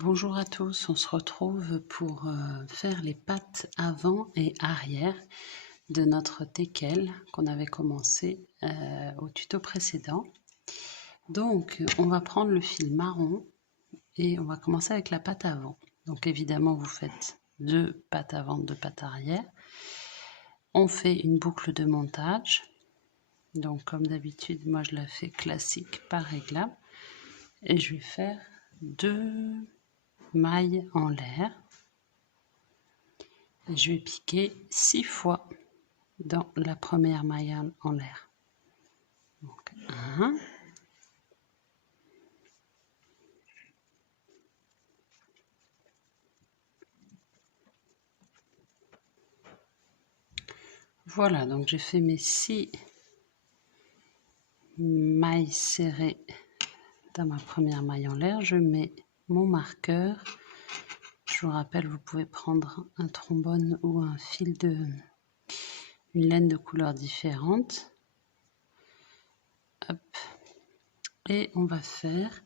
Bonjour à tous, on se retrouve pour faire les pattes avant et arrière de notre teckel qu'on avait commencé au tuto précédent. Donc on va prendre le fil marron et on va commencer avec la patte avant. Donc évidemment vous faites 2 pattes avant, 2 pattes arrière. On fait une boucle de montage. Donc comme d'habitude moi je la fais classique par réglable et je vais faire 2 mailles en l'air. Je vais piquer 6 fois dans la première maille en l'air. Donc 1, voilà, donc j'ai fait mes 6 mailles serrées dans ma première maille en l'air. Je mets mon marqueur. Je vous rappelle, vous pouvez prendre un trombone ou un fil une laine de couleur différente. Hop. Et on va faire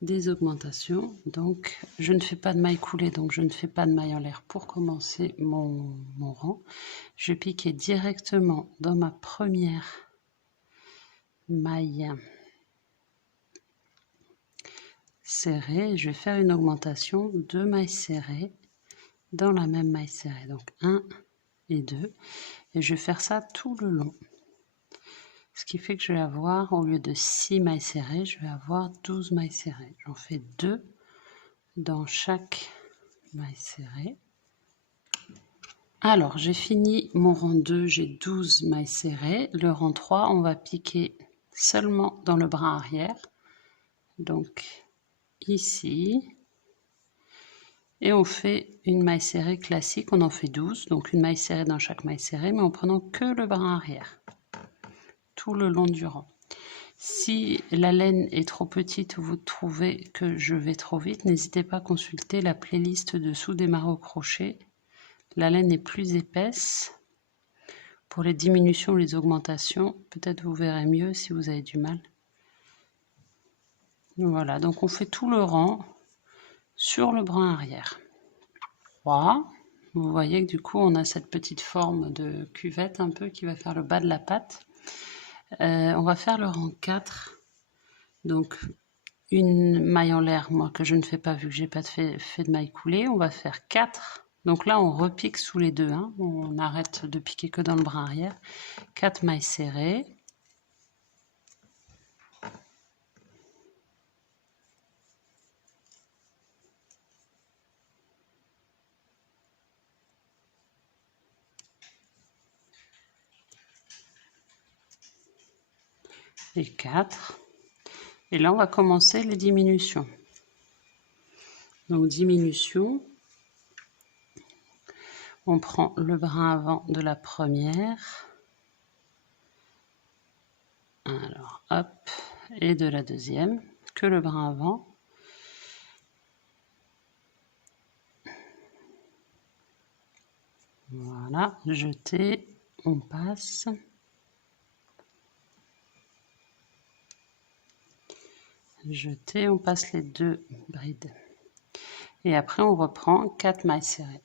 des augmentations. Donc je ne fais pas de maille coulée, donc je ne fais pas de maille en l'air pour commencer mon rang. Je vais piquer directement dans ma première maille serrée. Je vais faire une augmentation de mailles serrées dans la même maille serrée, donc 1 et 2, et je vais faire ça tout le long, ce qui fait que je vais avoir, au lieu de 6 mailles serrées, je vais avoir 12 mailles serrées. J'en fais 2 dans chaque maille serrée. Alors j'ai fini mon rang 2, j'ai 12 mailles serrées. Le rang 3, on va piquer seulement dans le bras arrière, donc ici, et on fait une maille serrée classique. On en fait 12, donc une maille serrée dans chaque maille serrée, mais en prenant que le bras arrière tout le long du rang. Si la laine est trop petite ou vous trouvez que je vais trop vite, n'hésitez pas à consulter la playlist dessous démarrer au crochet. La laine est plus épaisse. Pour les diminutions ou les augmentations, peut-être vous verrez mieux si vous avez du mal. Voilà, donc on fait tout le rang sur le bras arrière. 3. Vous voyez que du coup on a cette petite forme de cuvette un peu qui va faire le bas de la patte. On va faire le rang 4. Donc une maille en l'air, moi que je ne fais pas vu que j'ai pas fait de maille coulée. On va faire 4. Donc là on repique sous les deux, hein. On arrête de piquer que dans le bras arrière. 4 mailles serrées. Et 4. Et là on va commencer les diminutions. Donc diminution, on prend le bras avant de la première, alors hop, et de la deuxième, que le bras avant. Voilà, jeter, on passe. Jeter, on passe les 2 brides. Et après on reprend 4 mailles serrées.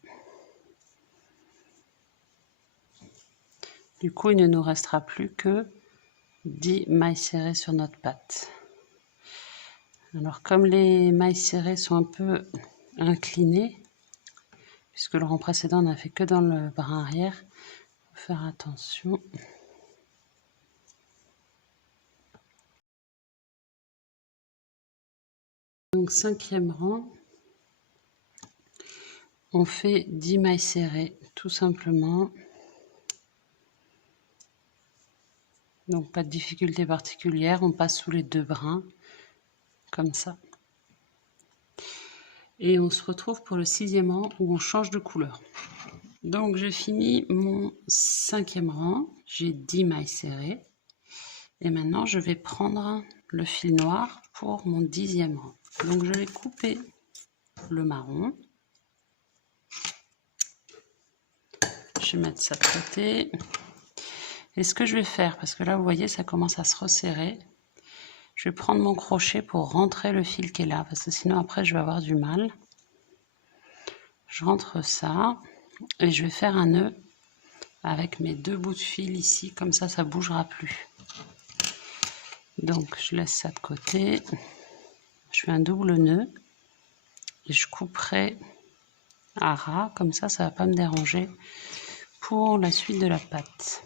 Du coup il ne nous restera plus que 10 mailles serrées sur notre patte. Alors comme les mailles serrées sont un peu inclinées, puisque le rang précédent n'a fait que dans le bras arrière, il faut faire attention. Donc 5e rang, on fait 10 mailles serrées tout simplement. Donc pas de difficulté particulière, on passe sous les 2 brins, comme ça. Et on se retrouve pour le 6e rang où on change de couleur. Donc j'ai fini mon 5e rang, j'ai 10 mailles serrées. Et maintenant je vais prendre le fil noir pour mon 10e rang. Donc je vais couper le marron. Je vais mettre ça de côté. Et ce que je vais faire, parce que là vous voyez ça commence à se resserrer, Je vais prendre mon crochet pour rentrer le fil qui est là, parce que sinon après je vais avoir du mal. Je rentre ça et je vais faire un nœud avec mes 2 bouts de fil ici, comme ça, ça ne bougera plus. Donc je laisse ça de côté, je fais un double nœud et je couperai à ras, comme ça, ça ne va pas me déranger pour la suite de la patte.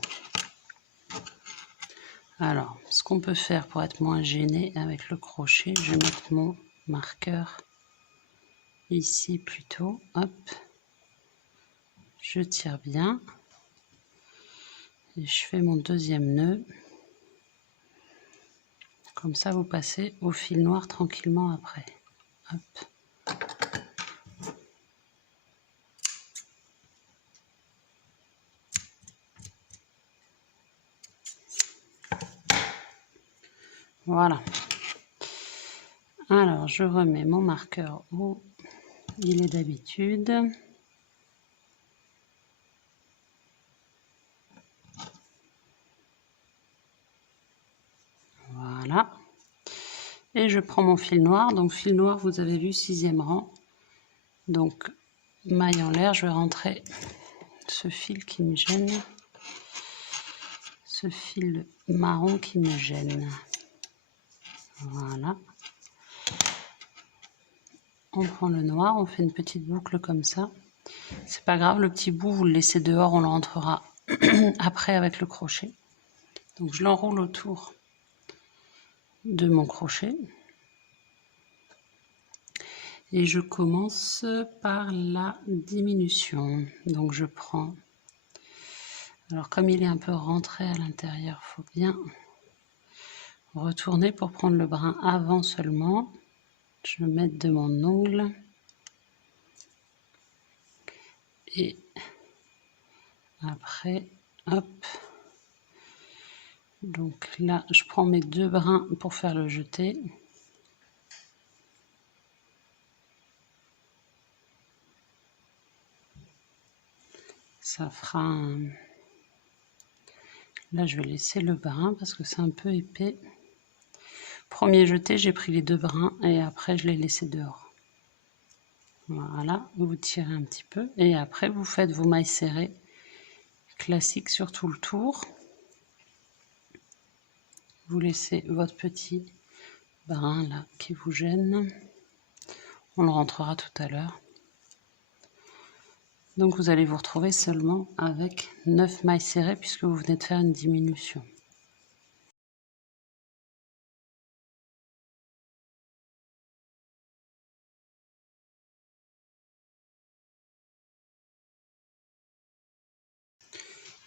Alors, ce qu'on peut faire pour être moins gêné avec le crochet, je vais mettre mon marqueur ici plutôt, hop, je tire bien et je fais mon deuxième nœud. Comme ça, vous passez au fil noir tranquillement après. Hop. Voilà. Alors, je remets mon marqueur où il est d'habitude. Voilà. Et je prends mon fil noir. Donc, fil noir, vous avez vu, 6e rang. Donc, maille en l'air, je vais rentrer ce fil qui me gêne. Ce fil marron qui me gêne. Voilà. On prend le noir, on fait une petite boucle comme ça. C'est pas grave, le petit bout, vous le laissez dehors, on le rentrera après avec le crochet. Donc je l'enroule autour de mon crochet. Et je commence par la diminution. Donc je prends... Alors comme il est un peu rentré à l'intérieur, il faut bien retourner pour prendre le brin avant seulement. Je vais mettre de mon ongle. Et après, hop. Donc là, je prends mes 2 brins pour faire le jeté. Ça fera un... Là, je vais laisser le brin parce que c'est un peu épais. Premier jeté, j'ai pris les 2 brins et après, je les laissé dehors. Voilà, vous tirez un petit peu et après, vous faites vos mailles serrées classiques sur tout le tour. Vous laissez votre petit brin là qui vous gêne. On le rentrera tout à l'heure. Donc vous allez vous retrouver seulement avec 9 mailles serrées puisque vous venez de faire une diminution.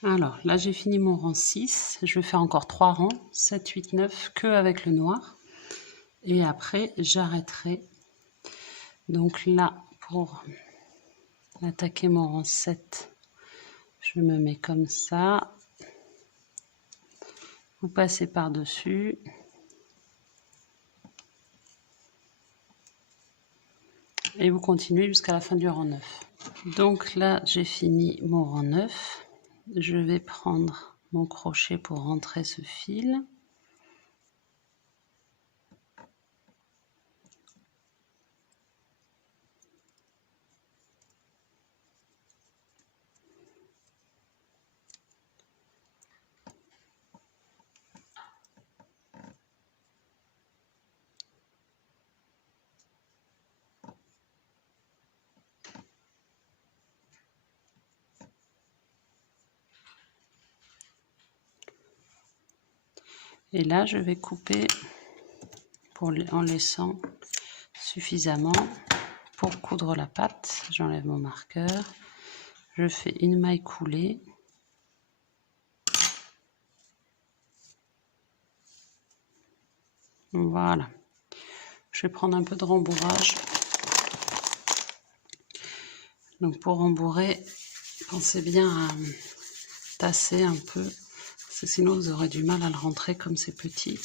Alors là j'ai fini mon rang 6, je vais faire encore 3 rangs, 7, 8, 9 que avec le noir. Et après j'arrêterai. Donc là pour attaquer mon rang 7, je me mets comme ça. Vous passez par-dessus. Et vous continuez jusqu'à la fin du rang 9. Donc là j'ai fini mon rang 9. Je vais prendre mon crochet pour rentrer ce fil. Et là, je vais couper en laissant suffisamment pour coudre la patte. J'enlève mon marqueur. Je fais une maille coulée. Voilà. Je vais prendre un peu de rembourrage. Donc pour rembourrer, pensez bien à tasser un peu, parce que sinon vous aurez du mal à le rentrer comme c'est petit.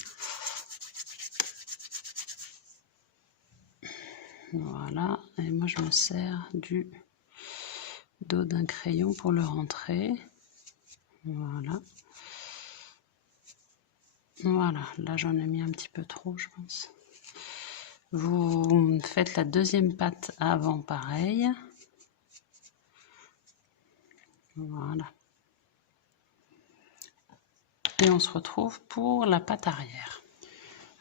Voilà, et moi je me sers du dos d'un crayon pour le rentrer. Voilà. Voilà, là j'en ai mis un petit peu trop, je pense. Vous faites la deuxième patte avant pareil. Voilà. Et on se retrouve pour la patte arrière.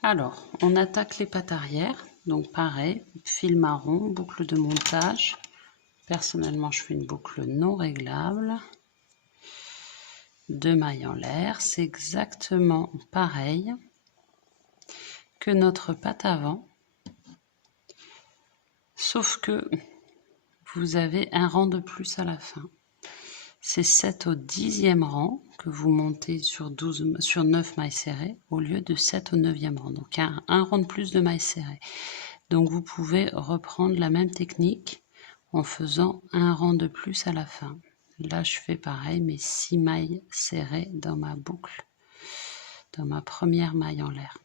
Alors, on attaque les pattes arrière. Donc pareil, fil marron, boucle de montage. Personnellement, je fais une boucle non réglable. 2 mailles en l'air. C'est exactement pareil que notre patte avant. Sauf que vous avez un rang de plus à la fin. C'est 7 au 10e rang que vous montez sur 9 mailles serrées au lieu de 7 au 9e rang. Donc il y a un rang de plus de mailles serrées. Donc vous pouvez reprendre la même technique en faisant un rang de plus à la fin. Là je fais pareil, mais 6 mailles serrées dans ma boucle, dans ma première maille en l'air.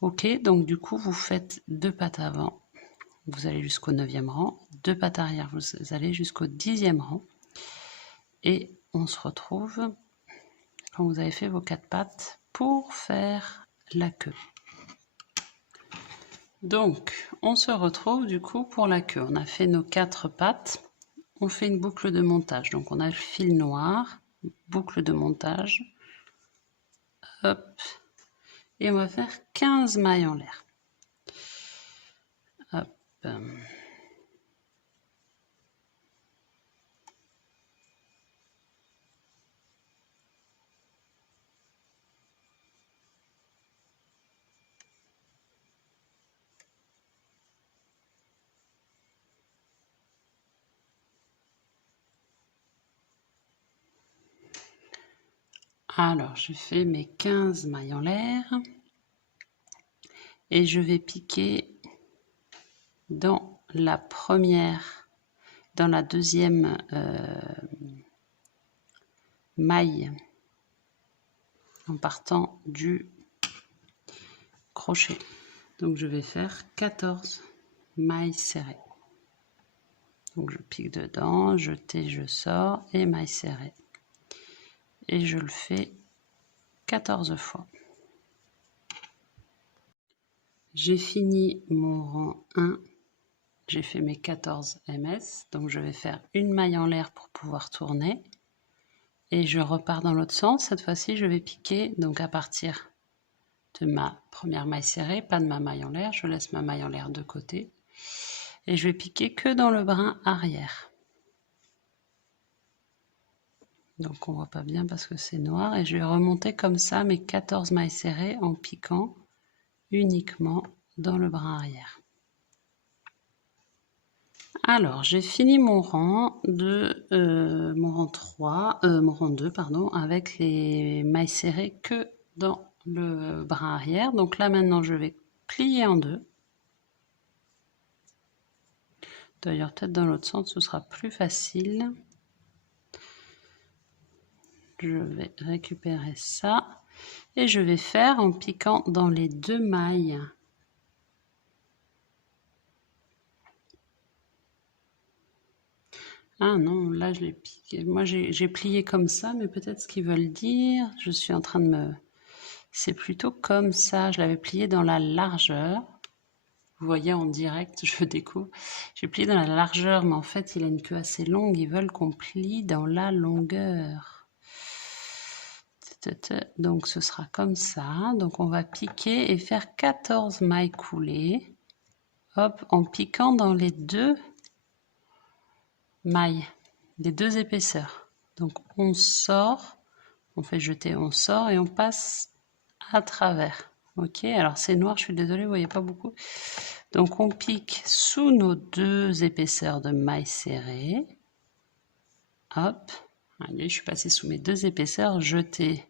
Ok, donc du coup vous faites 2 pattes avant, vous allez jusqu'au 9e rang, 2 pattes arrière, vous allez jusqu'au 10e rang. Et on se retrouve quand vous avez fait vos 4 pattes pour faire la queue. Donc, on se retrouve du coup pour la queue. On a fait nos 4 pattes. On fait une boucle de montage. Donc, on a le fil noir, boucle de montage. Hop. Et on va faire 15 mailles en l'air. Hop. Alors, je fais mes 15 mailles en l'air. Et je vais piquer dans la première, dans la deuxième maille en partant du crochet. Donc je vais faire 14 mailles serrées. Donc je pique dedans, jeté, je sors et maille serrée. Et je le fais 14 fois. J'ai fini mon rang 1. J'ai fait mes 14 MS. Donc je vais faire une maille en l'air pour pouvoir tourner. Et je repars dans l'autre sens. Cette fois-ci, je vais piquer donc à partir de ma première maille serrée, pas de ma maille en l'air. Je laisse ma maille en l'air de côté. Et je vais piquer que dans le brin arrière. Donc on voit pas bien parce que c'est noir. Et je vais remonter comme ça mes 14 mailles serrées en piquant uniquement dans le brin arrière. Alors j'ai fini mon rang de mon rang 3, mon rang 2 pardon, avec les mailles serrées que dans le brin arrière. Donc là maintenant je vais plier en deux. D'ailleurs peut-être dans l'autre sens ce sera plus facile. Je vais récupérer ça et je vais faire en piquant dans les deux mailles. Ah non, là je l'ai piqué. Moi j'ai plié comme ça, mais peut-être ce qu'ils veulent dire, je suis en train de me... C'est plutôt comme ça, je l'avais plié dans la largeur. Vous voyez en direct, je découvre. J'ai plié dans la largeur, mais en fait il a une queue assez longue, ils veulent qu'on plie dans la longueur. Donc ce sera comme ça. Donc on va piquer et faire 14 mailles coulées. Hop, en piquant dans les deux mailles, les deux épaisseurs. Donc on sort, on fait jeter, on sort et on passe à travers. Ok, alors c'est noir, je suis désolée, vous voyez pas beaucoup. Donc on pique sous nos deux épaisseurs de mailles serrées. Hop, allez, je suis passée sous mes deux épaisseurs, jeter,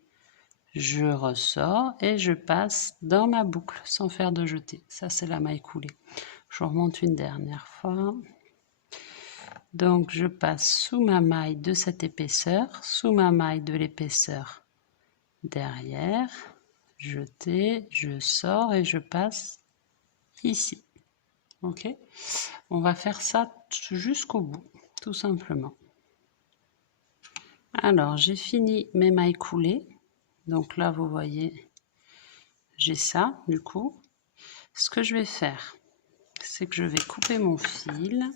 je ressors et je passe dans ma boucle sans faire de jeté. Ça c'est la maille coulée. Je remonte une dernière fois. Donc je passe sous ma maille de cette épaisseur, sous ma maille de l'épaisseur derrière, jeter, je sors et je passe ici. Ok, on va faire ça jusqu'au bout, tout simplement. Alors j'ai fini mes mailles coulées. Donc là vous voyez, j'ai ça du coup. Ce que je vais faire, c'est que je vais couper mon fil.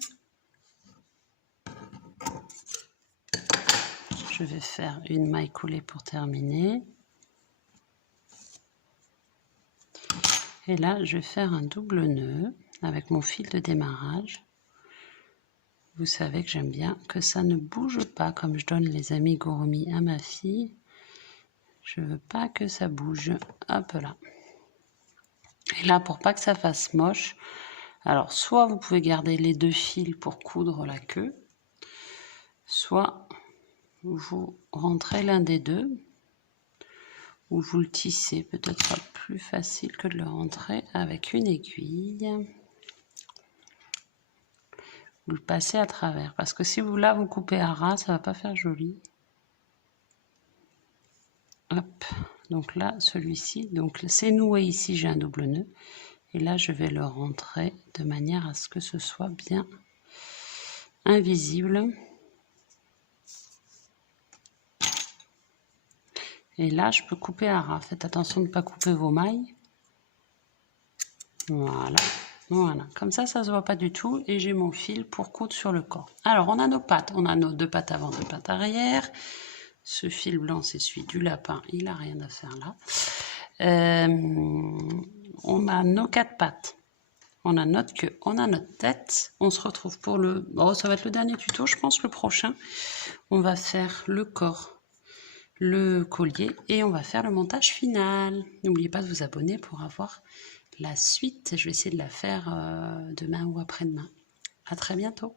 Je vais faire une maille coulée pour terminer. Et là, je vais faire un double nœud avec mon fil de démarrage. Vous savez que j'aime bien que ça ne bouge pas comme je donne les amigurumi à ma fille. Je veux pas que ça bouge. Hop là. Et là, pour pas que ça fasse moche, alors soit vous pouvez garder les deux fils pour coudre la queue, soit vous rentrez l'un des deux, ou vous le tissez, peut-être plus facile que de le rentrer avec une aiguille. Vous le passez à travers, parce que si vous là vous coupez à ras, ça va pas faire joli. Hop, donc là celui-ci, donc c'est noué ici, j'ai un double nœud, et là je vais le rentrer de manière à ce que ce soit bien invisible. Et là je peux couper à ras, faites attention de ne pas couper vos mailles. Voilà. Voilà, comme ça se voit pas du tout et j'ai mon fil pour coudre sur le corps. Alors on a nos pattes, on a nos deux pattes avant, deux pattes arrière. Ce fil blanc c'est celui du lapin, il n'a rien à faire là. On a nos quatre pattes, on a notre queue, on a notre tête. On se retrouve pour le... Oh, ça va être le dernier tuto, je pense le prochain. On va faire le corps, le collier et on va faire le montage final. N'oubliez pas de vous abonner pour avoir la suite. Je vais essayer de la faire demain ou après-demain. À très bientôt.